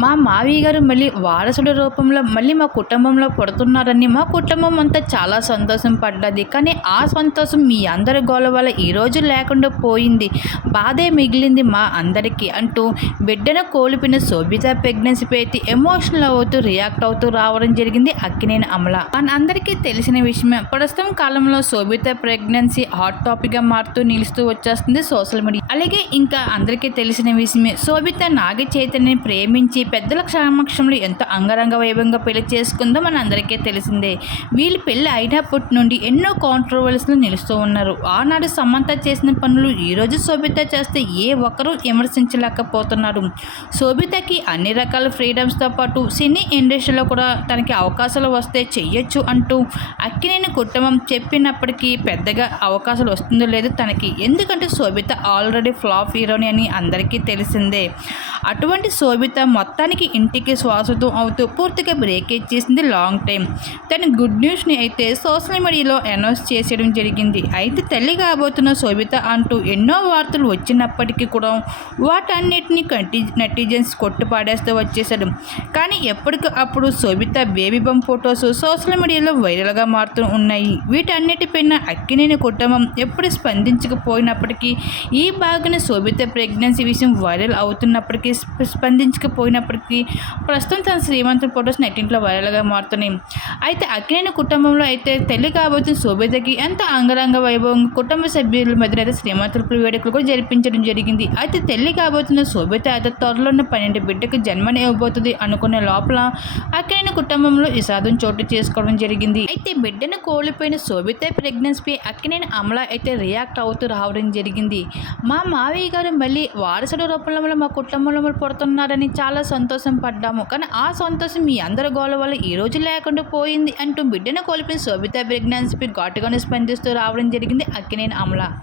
మా మావి గారు మళ్ళీ వారసుడి రూపంలో మళ్ళీ మా కుటుంబంలో పుడుతున్నారని మా కుటుంబం అంతా చాలా సంతోషం పడ్డది. కానీ ఆ సంతోషం మీ అందరి గోల వల్ల ఈరోజు లేకుండా పోయింది. బాధే మిగిలింది మా అందరికీ అంటూ బిడ్డను కోల్పోయిన శోభిత ప్రెగ్నెన్సీపై అయితే ఎమోషనల్ అవుతూ రియాక్ట్ అవుతూ రావడం జరిగింది అక్కినేని అమల. మన అందరికీ తెలిసిన విషయమే ప్రస్తుతం కాలంలో శోభిత ప్రెగ్నెన్సీ హాట్ టాపిక్గా మారుతూ నిలుస్తూ వచ్చేస్తుంది సోషల్ మీడియా అలాగే ఇంకా అందరికీ తెలిసిన విషయమే శోభిత నాగ చైతన్యని ప్రేమించి ఈ పెద్దల సమక్షంలో ఎంతో అంగరంగ వైభవంగా పెళ్ళి చేసుకుందో మన అందరికీ తెలిసిందే. వీళ్ళు పెళ్ళి అయినప్పటి నుండి ఎన్నో కాంట్రవర్సీలు నిలుస్తూ ఉన్నారు. ఆనాడు సమంత చేసిన పనులు ఈరోజు శోభిత చేస్తే ఏ ఒక్కరూ విమర్శించలేకపోతున్నారు. శోభితకి అన్ని రకాల ఫ్రీడమ్స్తో పాటు సినీ ఇండస్ట్రీలో కూడా తనకి అవకాశాలు వస్తే చెయ్యొచ్చు అంటూ అక్కినేని కుటుంబం చెప్పినప్పటికీ పెద్దగా అవకాశాలు వస్తుందో లేదో తనకి. ఎందుకంటే శోభిత ఆల్రెడీ ఫ్లాప్ హీరోని అని అందరికీ తెలిసిందే. అటువంటి శోభిత మొత్తానికి ఇంటికి శ్వాసతో అవుతూ పూర్తిగా బ్రేక్ ఇచ్చేసింది లాంగ్ టైం తన గుడ్ న్యూస్ని అయితే సోషల్ మీడియాలో అనౌన్స్ చేసేయడం జరిగింది. అయితే తల్లి కాబోతున్న శోభిత అంటూ ఎన్నో వార్తలు వచ్చినప్పటికీ కూడా వాటన్నిటిని కంటి నెటిజన్స్ కొట్టుపాడేస్తూ వచ్చేశాడు. వచ్చేసాడు కానీ ఎప్పటికి అప్పుడు Sobhita baby bump photos social మీడియాలో వైరల్గా మారుతూ ఉన్నాయి. వీటన్నిటిపైన అక్కినేని కుటుంబం ఎప్పుడు స్పందించకపోయినప్పటికీ ఈ బాగానే శోభిత ప్రెగ్నెన్సీ విషయం వైరల్ అవుతున్నప్పటికీ స్పందించకపోయినప్పటికీ ప్రస్తుతం తన శ్రీమంతుడు ఫొటోస్ నెట్టింట్లో వైరల్గా మారుతున్నాయి. అయితే అక్కినేని కుటుంబంలో అయితే తల్లి కాబోతున్న శోభితకి ఎంత అంగరంగ వైభవం కుటుంబ సభ్యుల మధ్య అయితే శ్రీమంతుల వేడుకలు కూడా జరిపించడం జరిగింది. అయితే తల్లి కాబోతున్న శోభిత అయితే త్వరలోనే పన్నెండు బిడ్డకు జన్మని ఇవ్వబోతుంది అనుకునే లోపల అక్కినేని కుటుంబంలో విషాదం చోటు చేసుకోవడం జరిగింది. అయితే బిడ్డను కోల్పోయిన శోభిత ప్రెగ్నెన్సీపై అక్కినేని అమల అయితే రియాక్ట్ అవుతూ రావడం జరిగింది. మా మావయ్య గారు మళ్ళీ వారసుడు రూపంలో మా కుటుంబంలో పడుతున్నారని చాలా సంతోషం పడ్డాము. కానీ ఆ సంతోషం మీ అందరి గోల వల్ల ఈ రోజు లేకుండా పోయింది అంటూ బిడ్డను కోల్పోయిన శోభిత ప్రెగ్నెన్సీపై ఘాటుగానే స్పందిస్తూ రావడం జరిగింది అక్కినేని అమల.